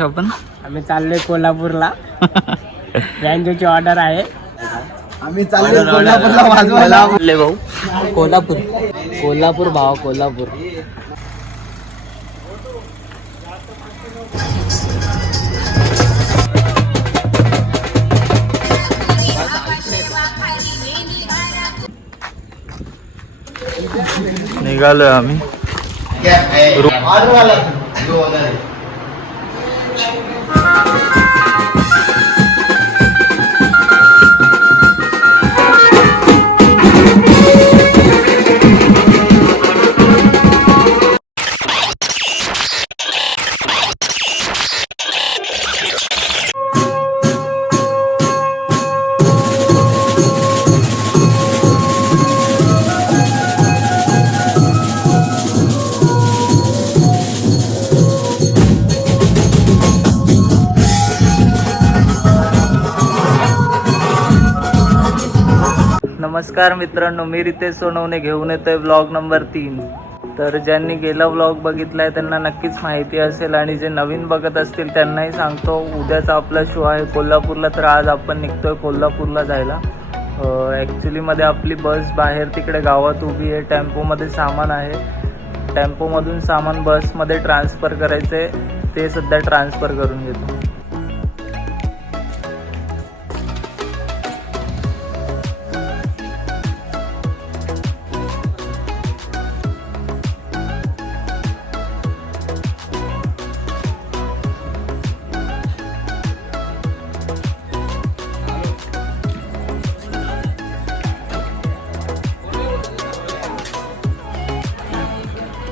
आपण आम्ही चाललोय कोल्हापूरला. बँजोची ऑर्डर आहे. आम्ही चाललोय कोल्हापूरला वाजवायला. भाऊ कोल्हापूर भाव कोल्हापूर. निघालोय आम्ही. नमस्कार मित्रांनो, मी रितेश सोनवणे घेऊन येतोय ब्लॉग नंबर 3. तर ज्यांनी गेला व्लॉग बघितलाय त्यांना नक्कीच माहिती असेल, आणि जे नवीन बघत असतील त्यांनाही सांगतो, उद्याचा आपला शो आहे कोल्हापूरला. तर आज आपण निघतोय कोल्हापूरला जायला. ॲक्च्युलीमध्ये आपली बस बाहेर तिकडे गावात उभी आहे. टेम्पोमध्ये सामान आहे. टेम्पोमधून सामान बसमध्ये ट्रान्सफर करायचं आहे. ते सध्या ट्रान्सफर करून घेतो.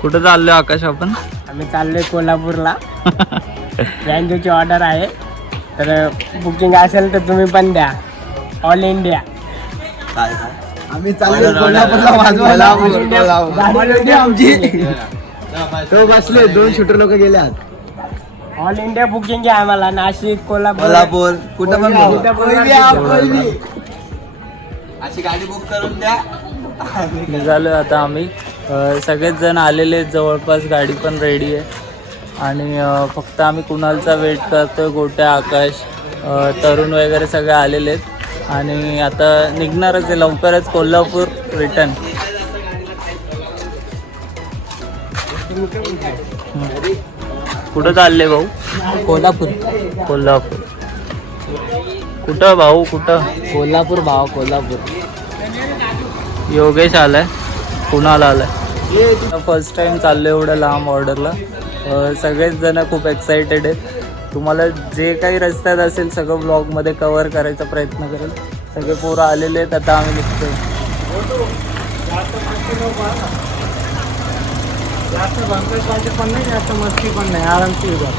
कुठं चाललोय आकाश आपण? आम्ही चाललोय कोल्हापूरला. बँजोची ऑर्डर आहे. तर बुकिंग असेल तर तुम्ही पण द्या. All India. आम्ही चाललोय कोल्हापूरला वाजवायला. आमची तो बसले 2 शूटर लोक गेले आत. ऑल इंडिया बुकिंग आहे आम्हाला. नाशिक, कोल्हापूर कुठं पण अशी गाडी बुक करून द्या. निघालोय आता आम्ही. सगळेच जण आलेले आहेत जवळपास. गाडी पण रेडी आहे. आणि फक्त आम्ही कुणालचा वेट करतोय. गोट्या, आकाश, तरुण वगैरे सगळे आलेले आहेत. आणि आता निघणारच आहे लवकरच कोल्हापूर रिटर्न. कुठं चालले भाऊ? कोल्हापूर. कोल्हापूर कुठं भाऊ? कुठं? कोल्हापूर भाव कोल्हापूर. योगेश आलाय. कुणाल आलाय. फर्स्ट टाइम चाललो एवढं लांब ऑर्डरला. सगळेच जण खूप एक्सायटेड आहेत. तुम्हाला जे काही रस्त्यात असेल सगळं ब्लॉगमध्ये कव्हर करायचा प्रयत्न करेल. सगळे पोरं आलेले आहेत. आता आम्ही निघतोय. जास्त भंकसवादी पण नाही, जास्त मस्ती पण नाही. आरामशीर जा.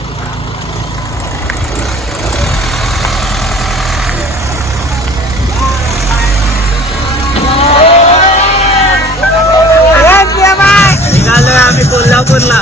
निघालोय आम्ही कोल्हापूरला.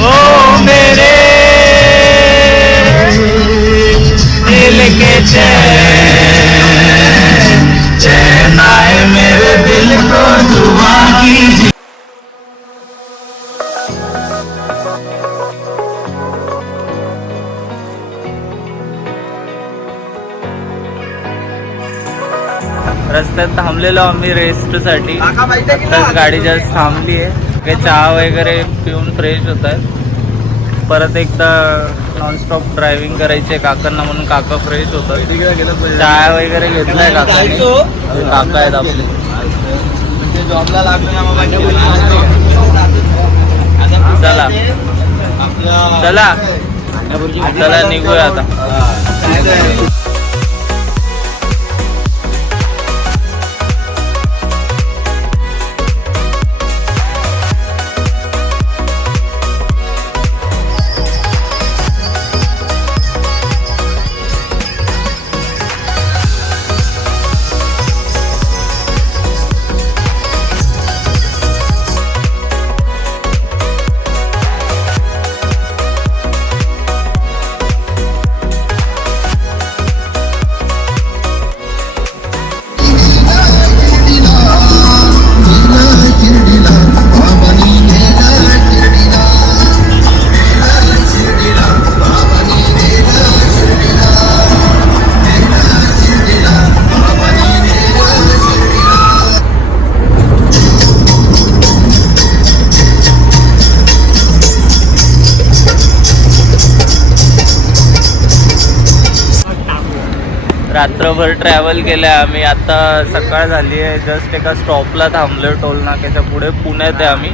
ओ मेरे दिल के चैन आए मेरे दिल को दुआ कीजिए. रस्त्यात थांबलेलो आम्ही रेस्टसाठी. आत्ताच गाडी जास्त थांबली आहे. काही चहा वगैरे पिऊन फ्रेश होत आहेत. परत एकदा नॉनस्टॉप ड्रायव्हिंग करायची आहे काकांना, म्हणून काका फ्रेश होतात. चहा वगैरे घेतलाय काकांनी. काका आहेत आपले. चला चला चला निघूया आता. रात्रभर ट्रॅव्हल केलं आहे आम्ही. आता सकाळ झाली आहे, जस्ट एका स्टॉपला थांबलोय टोल नाक्याच्या पुढे. पुण्यात आहे आम्ही.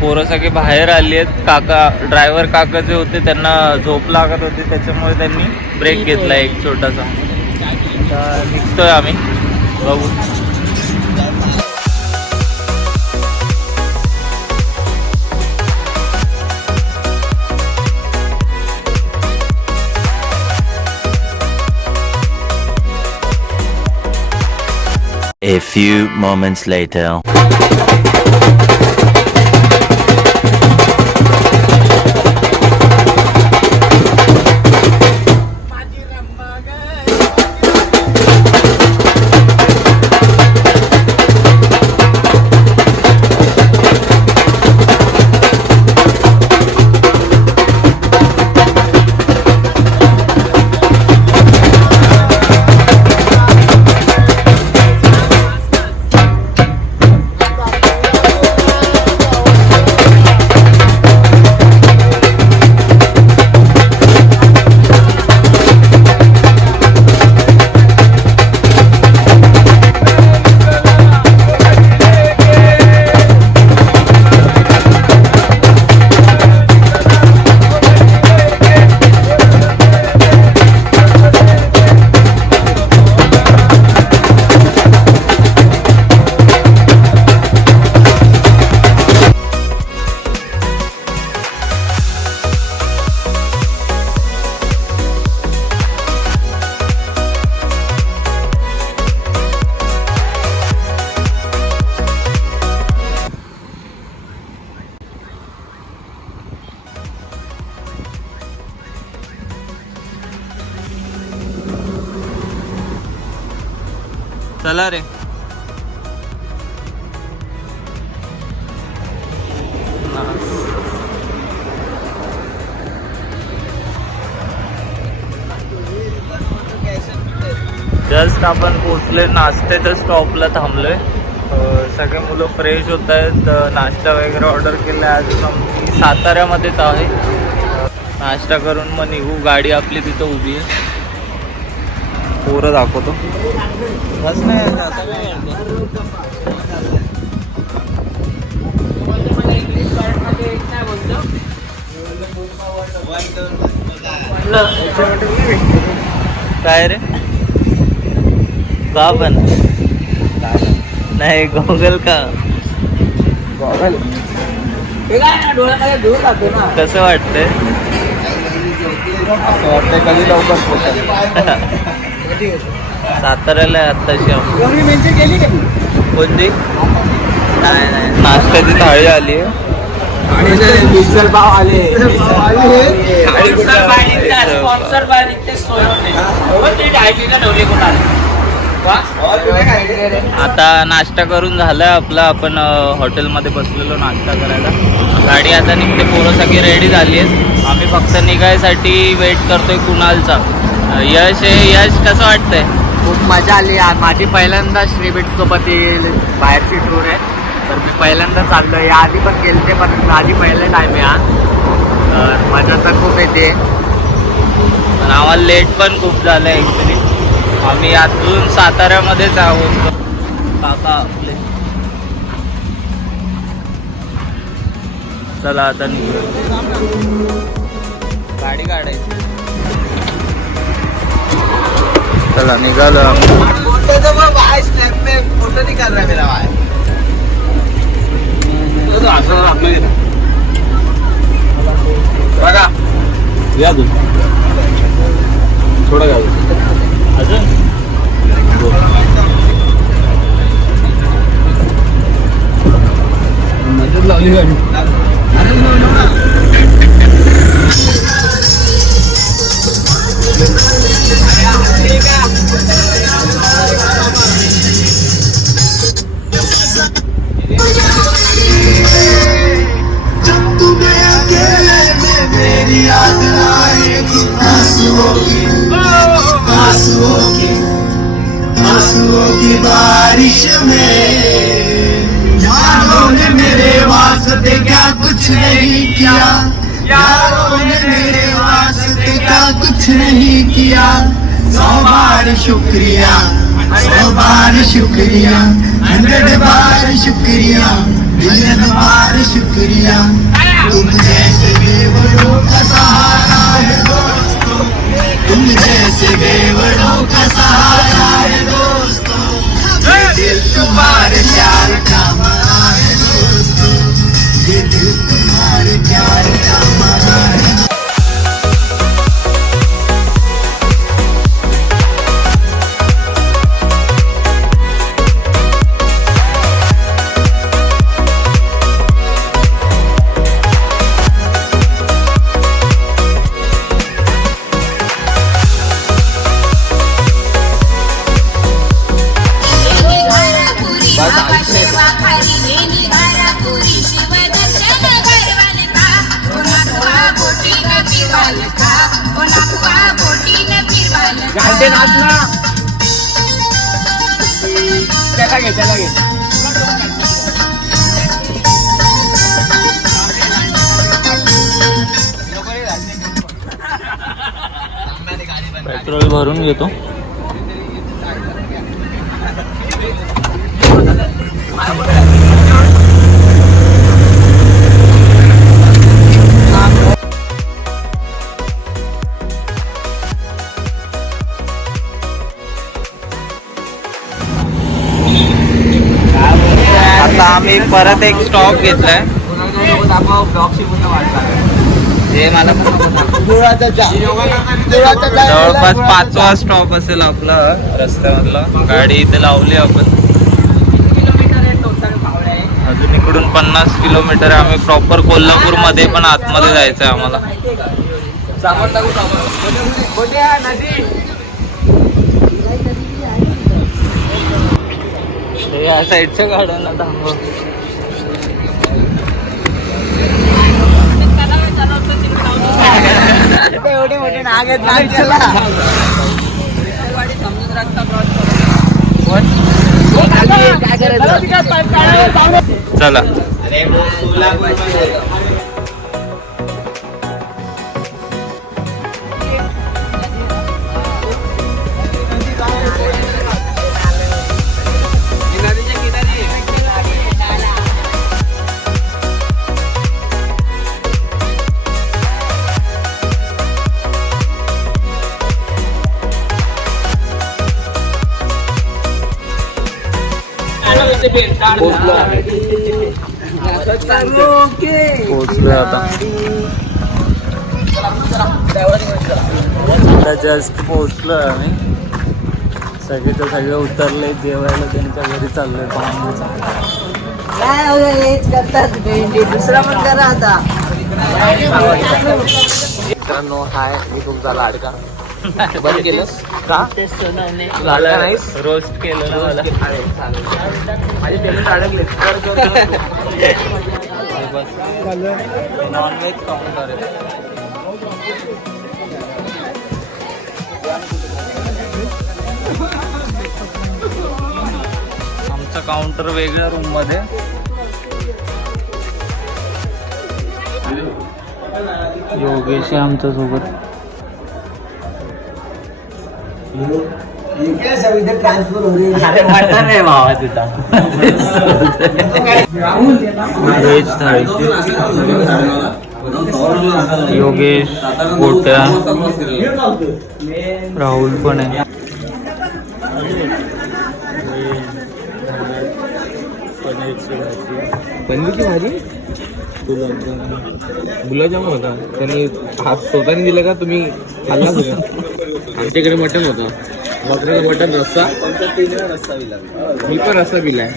पोरं सगळे बाहेर आली आहेत. काका ड्रायव्हर काका जे होते त्यांना झोप लागत होती, त्याच्यामुळे त्यांनी ब्रेक घेतला एक छोटासा. आता निघतोय आम्ही, बघू. A few moments later. चला रे. जस्ट आपण पोचले, नाश्त्याच्या स्टॉपला थांबलोय. सगळे मुलं फ्रेश होत आहेत. नाश्ता वगैरे ऑर्डर केला. अजून आम्ही साताऱ्यामध्येच आहे. नाश्ता करून मग निघू. गाडी आपली तिथं उभी आहे. पोरं दाखवतो. काय रे, का पण नाही गॉगल का? गॉगल कसं वाटतंय? कधी लवकर पोहोचेल. साताऱ्याला आत्ताशी केली का कोणती? नाही, नाश्त्याची थाळी आली आहे. मिसळ पाव आले. आता नाश्ता करून झालाय आपला. आपण हॉटेलमध्ये बसलेलो नाश्ता करायला. गाडी आता निघते. पोरं सगळी रेडी झाली आहेत. आम्ही फक्त निघायसाठी वेट करतोय कुणालचा. यश आहे. यश कसं वाटतंय? खूप मजा आली. माझी पहिल्यांदा श्रीबेटसोबत बाहेरची टूर आहे. तर मी पहिल्यांदा चाललोय. याआधी पण गेलते, पण माझी पहिला टाईम आहे आज. तर मजा तर खूप येते. पण आम्हाला लेट पण खूप झालं ॲक्च्युली. आम्ही अजून साताऱ्यामध्येच आहोत. काका आपले. चला आता निघूया. गाडी काढायची. चला निघालो. फोटो नहीं कर रहा मेरा भाई. बघा या तू थोडं घाल अजून. मदत लावली गाडी. आंसुओं की बारिश में यारों ने मेरे वास्ते क्या कुछ नहीं किया. यारों ने मेरे वास्ते क्या कुछ नहीं किया. 100 बार शुक्रिया, 100 बार शुक्रिया, 100 बार शुक्रिया, मिलियन बार शुक्रिया। तुम जैसे बेवड़ों का सहारा है दोस्तों, तुम जैसे बेवड़ों का सहारा है दोस्तों। ये दिल तुम्हारे प्यार का मरा है दोस्तों, ये दिल तुम्हारे प्यार का मरा है। घंटे नाच ना त्याला घे पेट्रोल भरून घेतो. आता आम्ही परत एक स्टॉप घेतलाय. हे मला जवळपास 5वा स्टॉप असेल आपला रस्त्यामधला. गाडी इथे लावली आपण. अजून इकडून 50 किलोमीटर. आम्ही प्रॉपर कोल्हापूर मध्ये पण आतमध्ये जायचंय आम्हाला. या साईडच्या गाड्यांना थांबव. एवढे मोठे नाग आहेत नाग केला. काय करायचं चला. पोहोचलोय आता. जस्ट पोहोचलोय आम्ही. सगळेच्या सगळे उतरले. जेवायला त्यांच्या घरी चाललोय. हेच करतात भेंडी. दुसरा पण करा आता. मित्रांनो हाय, मी तुमचा लाडका. बंद केलंस का? झालं नाहीस? रोस्ट केलं ना मला. माझे पेमेंट अडकले. नॉनव्हेज काउंटर आहे. आमचं काउंटर वेगळ्या रूम मध्ये. योगेश आहे आमच्या सोबत. ट्रान्सफर हो रही है. मटन आहे भावा तिथं. व्हेज थाळी. योगेश, गोट्या, राहुल पण आहे. पनीरची भाजी, गुलाबजामुन होता. त्यांनी हात स्वतःने दिलं का तुम्ही खाल्ला सगळं? आमच्याकडे मटन होतं. बकऱ्याचं मटन रस्सा. मी पण रस्सा पिलाय.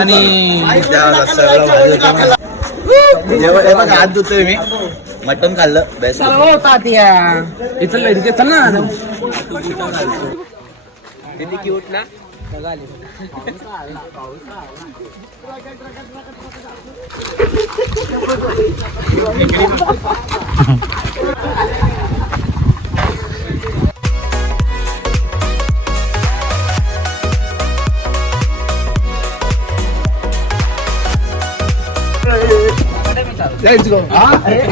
आणि हात धुतोय मी. मटन खाल्लं बेस्ट. चल ना. त्यांनी क्यूट ना.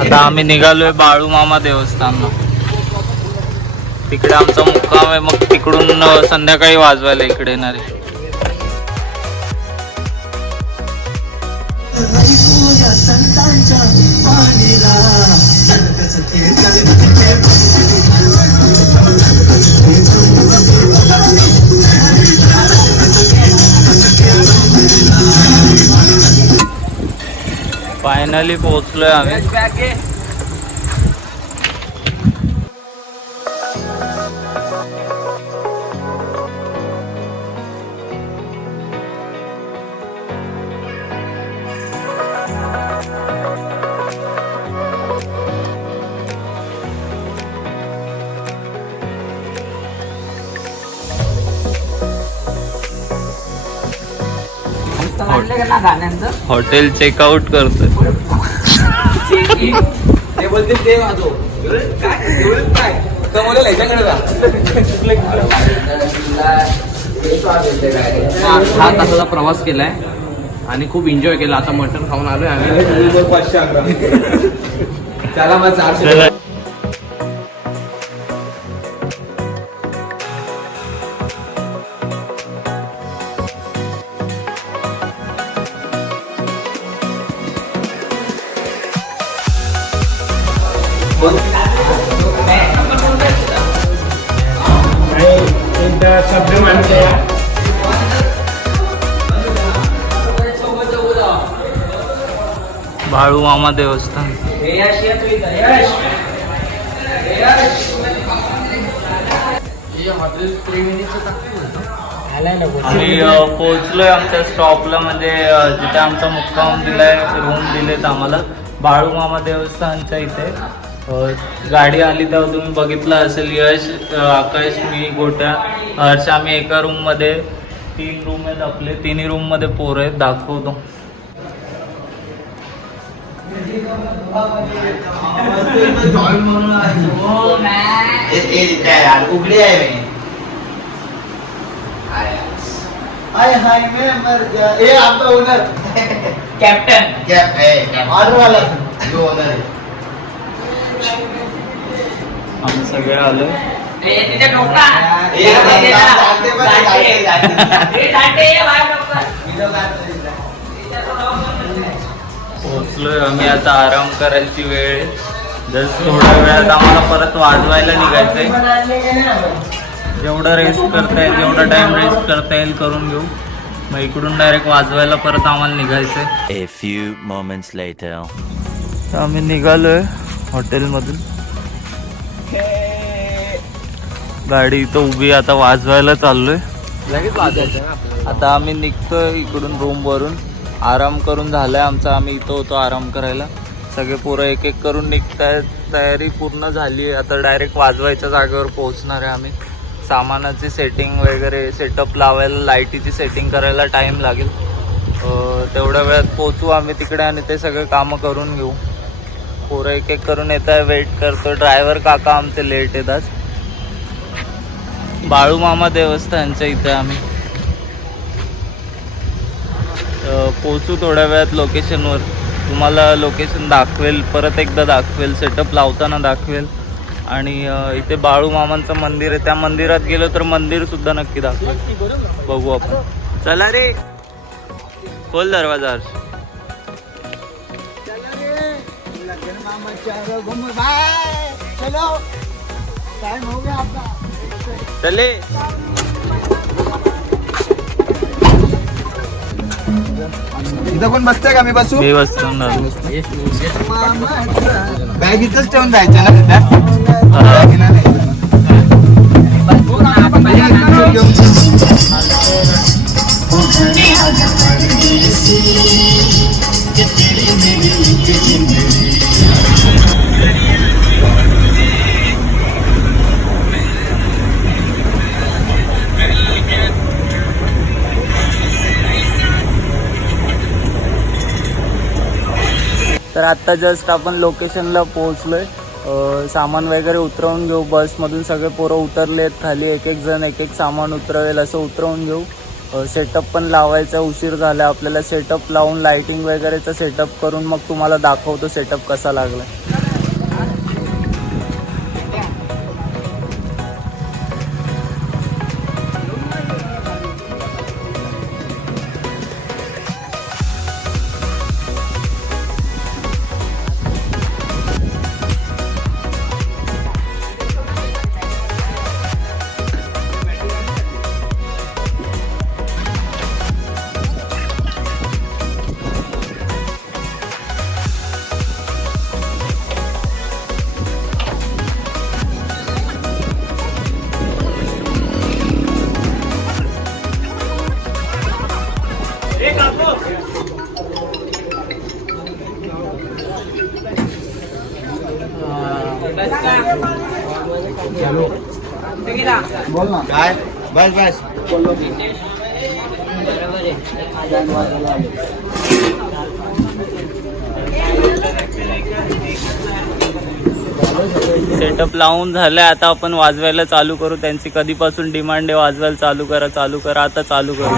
आता आम्ही निघालोय बाळू मामा देवस्थानला. तिकडे आमचा मुक्काम आहे, मग तिकडून संध्याकाळी वाजवायला इकडे येणार आहे. ऐकूया संतांच्या वाणीला. फायनली पोहोचलोय आम्ही. हॉटेल चेकआउट करतोय. ते बोलतील ते वाजव काय समोर याच्याकडे जा. 7 तासाचा प्रवास केलाय आणि खूप एन्जॉय केला. आता मटण खाऊन आलोय आम्ही. 500 चला मग 400. चला. बाळू मामा देवस्थान. आम्ही पोहोचलोय आमच्या स्टॉपला, म्हणजे जिथे आमचा मुक्काम दिलाय, रूम दिलेत आम्हाला बाळू मामा देवस्थानच्या इथे. गाडी आली तेव्हा तुम्ही बघितलं असेल, यश, आकाश, मी, गोट्या, हर्ष, आम्ही एका रूम मध्ये. 3 रूम आहेत आपले, 3ही रूम मध्ये पोरं आहेत. दाखवतो. उघडी आहे मी. हाय हाय मैं मर गया. ए आपका ओनर कॅप्टन ऑर्डर वाला जो ओनर आहे. आम्ही सगळे आलो. पोहोचलोय आम्ही. आता आराम करायची वेळ. जस्ट थोड्या वेळात आम्हाला परत वाजवायला निघायचंय. जेवढं रेस्ट करता येईल, जेवढा टाइम रेस्ट करता येईल करून घेऊ. मग इकडून डायरेक्ट वाजवायला परत आम्हाला निघायचंय. A few moments later. तर आम्ही निघालोय हॉटेलमधून. गाडी इथं उभी, आता वाजवायला चाललोय. लगेच वाजायचं ना आपल्याला. आता आम्ही निघतोय इकडून रूम वरून. आराम करून झालाय आमचा. आम्ही इथं होतो आराम करायला. सगळे पोरं एक एक करून निघतायत. तयारी पूर्ण झाली आहे. आता डायरेक्ट वाजवायच्या जागेवर पोहोचणार आहे आम्ही. सामानाची सेटिंग वगैरे, सेटअप लावायला, लाईटीची सेटिंग करायला टाईम लागेल. तेवढ्या वेळात पोहोचू आम्ही तिकडे आणि ते सगळे कामं करून घेऊ. पोरं एक एक करून येत आहे, वेट करतो. ड्रायव्हर काका आमचे लेट येतात. बाळू मामा देवस्थानच्या इथे आम्ही पोहोचू थोड्या वेळात लोकेशनवर. तुम्हाला लोकेशन दाखवेल, परत एकदा दाखवेल, सेटअप लावताना दाखवेल. आणि इथे बाळू मामांचं मंदिर आहे. त्या मंदिरात गेलो तर मंदिर सुद्धा नक्की दाखवेल. बघू आपण. चला रे, खोल दरवाजा. चलो टाइम हो गया आपका. चले. इथं कोण बसतंय का? मी बसू. मी बसतो. बॅग इथंच ठेवून जायचं ना तिथं. तर आत्ता जस्ट आपण लोकेशनला पोहोचलोय. सामान वगैरे उतरवून घेऊ. बसमधून सगळे पोरं उतरलेत खाली. एक एक जण एक एक सामान उतरवेल असं उतरवून घेऊ. सेटअप पण लावायचा उशीर झाला आपल्याला. सेटअप लावून लाईटिंग वगैरेचा सेटअप करून मग तुम्हाला दाखवतो सेटअप कसा लागला. काय बस बस सेटअप लावून झालंय, आता आपण वाजवायला चालू करू. त्यांची कधीपासून डिमांड आहे वाजवायला चालू करा, आता चालू करू.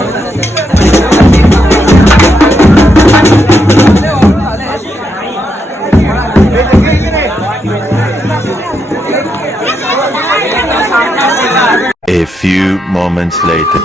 A few moments later.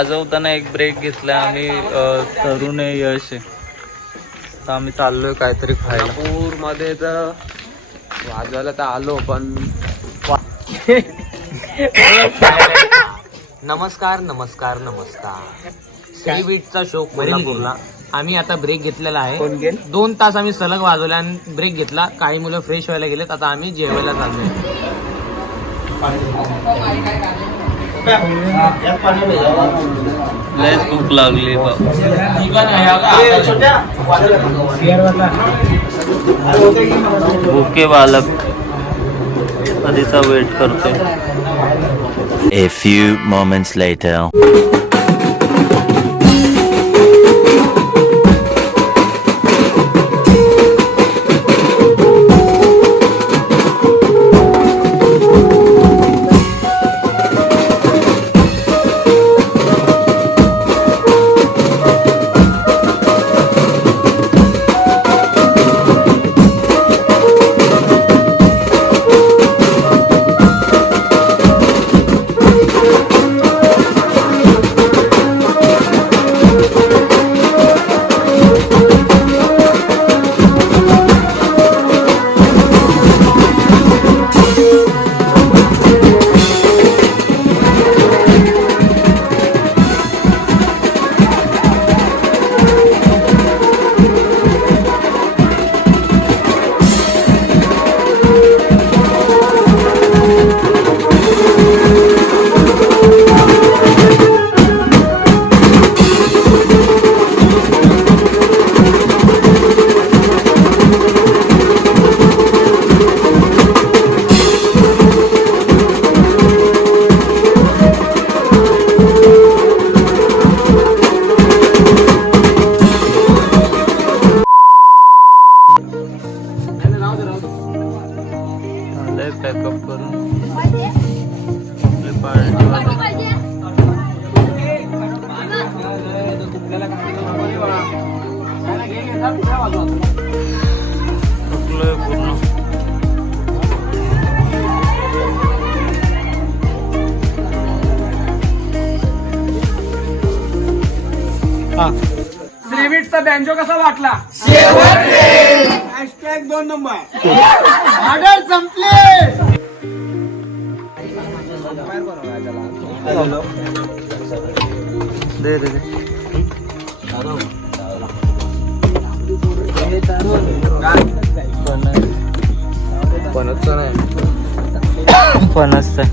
वाजवताना एक ब्रेक घेतला आम्ही तरुण आहे यश आहे. तर आम्ही चाललोय काहीतरी खायला. कोल्हापूर मध्ये तर वाजवायला तर आलो पण नमस्कार नमस्कार नमस्कार. सी बीटचा शो कोल्हापूरला. आम्ही आता ब्रेक घेतलेला आहे. 2 तास आम्ही सलग वाजवले आणि ब्रेक घेतला. काही मुलं फ्रेश व्हायला गेलेत. आता आम्ही जेवायला चाललोय. लय भूक लागली भूके बालक कधीचा वेट करतोय. A few moments later. Pack up करून आपली पार्टी पूर्ण. श्रीविटचा बँजो कसा वाटला? Hashtag 2 number. ऑर्डर संपले. दे दे दे. फणसचं नाही. फणसचं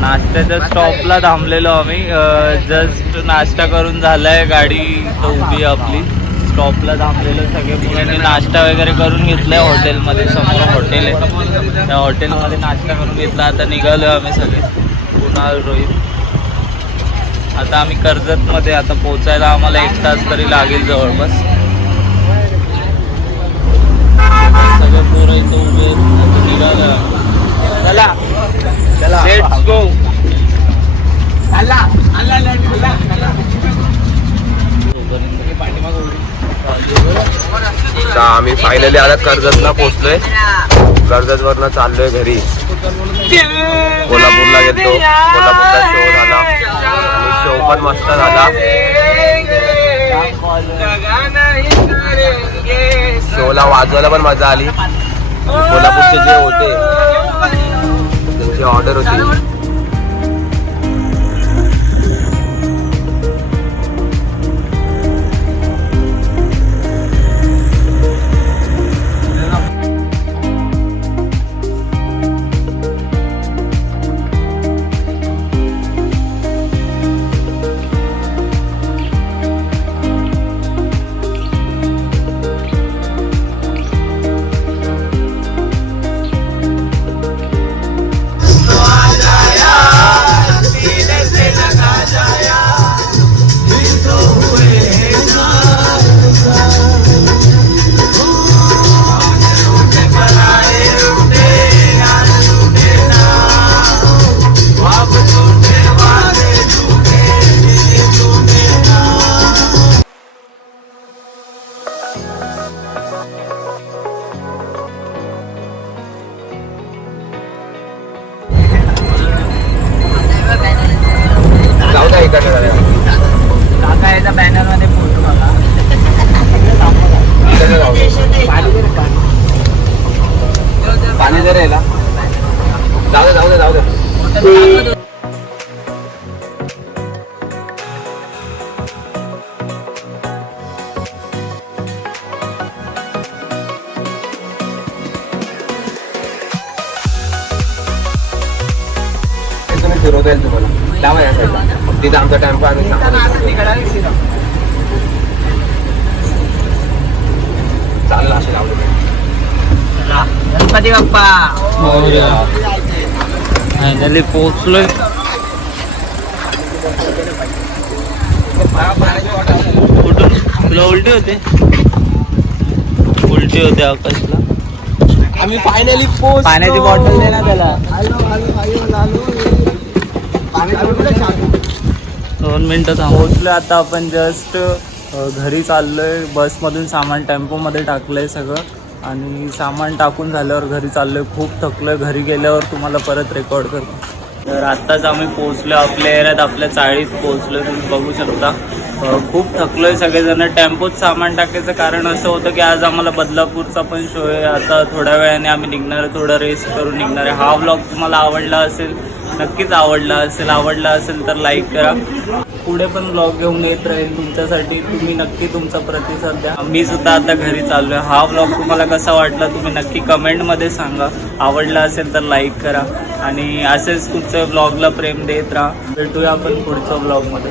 नाश्त्याच्या स्टॉपला थांबलेलो आम्ही. जस्ट नाश्ता करून झालाय. गाडी तर उभी आपली स्टॉपला थांबलेलो. सगळे मुलांनी नाश्ता वगैरे करून घेतलाय हॉटेलमध्ये. समोर हॉटेल आहे त्या हॉटेलमध्ये नाश्ता करून घेतला. आता निघालो आम्ही सगळे. कुणाल, रोहित. आता आम्ही कर्जतमध्ये आता पोचायला आम्हाला 1 तास तरी लागेल जवळपास. सगळे पोरं इथं उभे निघालं. चला लेट्स गो. आम्ही फायनली आता कर्जतला पोहोचलोय. कर्जत वरनं चाललोय घरी. कोल्हापूरला गेलो. कोल्हापूरचा शो झाला आणि शो पण मस्त झाला. शोला वाजवायला पण मजा आली. कोल्हापूरचे जे होते त्यांची ऑर्डर होती. फिरवता येईल तुम्हाला. लावा या साईडला, तिथे आमचा टेम्पो आम्ही चालला असेल आवडत. गणपती बाप्पा. फायनली पोहोचलोय. कुठून तुला उलटी होते आकाशला. आम्ही फायनली पाण्याची बॉटल दे ना त्याला. 2 मिनिटं पोहोचलोय आता आपण. जस्ट घरी चाललोय. बसमधून सामान टेम्पोमध्ये टाकलंय सगळं आणि सामान टाकून झाल्यावर घरी चाललोय. खूप थकलोय. घरी गेल्यावर तुम्हाला परत रेकॉर्ड करतो. तर आत्ताच आम्ही पोहोचलो आपल्या एरियात, आपल्या चाळीत पोहोचलो. तुम्ही बघू शकता. खूप थकलोय सगळेजण. टेम्पोत सामान टाकायचं कारण असं होतं की आज आम्हाला बदलापूरचा पण शो आहे. आता थोड्या वेळाने आम्ही निघणार आहे, थोडा रेस्ट करून निघणार आहे. हा व्लॉग तुम्हाला आवडला असेल, नक्कीच आवडला असेल तर लाईक करा. पुढे पण व्लॉग घेऊन येत राहील तुमच्यासाठी. तुम्ही नक्की तुमचा प्रतिसाद द्या. मी सुद्धा आता घरी चाललो आहे. हा व्लॉग तुम्हाला कसा वाटला तुम्ही नक्की कमेंटमध्ये सांगा. आवडला असेल तर लाईक करा आणि असेच तुमच्या व्लॉगला प्रेम देत राहा. भेटूया आपण पुढच्या व्लॉगमध्ये.